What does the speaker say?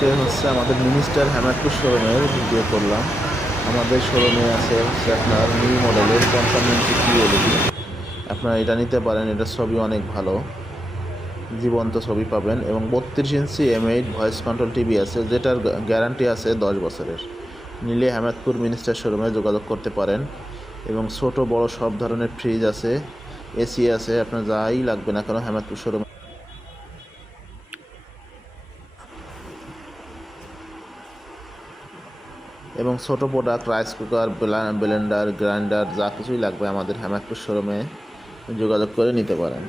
আজকে হচ্ছে আমাদের মিনিস্টার হেমাদপুর শোরুমের ভিডিও করলাম। আমাদের শোরুমে আছে হচ্ছে আপনার নিউ মডেলের 55 ইঞ্চি QLED। আপনারা এটা নিতে পারেন, এটার ছবি অনেক ভালো, জীবন্ত ছবি পাবেন। এবং 32 ইঞ্চি M8 ভয়েস কন্ট্রোল টিভি আছে, যেটার গ্যারান্টি আছে 10 বছরের। নিলে হেমাদপুর মিনিস্টার শোরুমে যোগাযোগ করতে পারেন। এবং ছোট বড় সব ধরনের ফ্রিজ আছে, এসি আছে, আপনার যাই লাগবে না কেন হেমাদপুর শোরুমে। এবং ছোট product, rice cooker, Blender, grinder, যা কিছুই লাগবে আমাদের হেমাদপুর শোরুমে যোগাযোগ করে নিতে পারেন।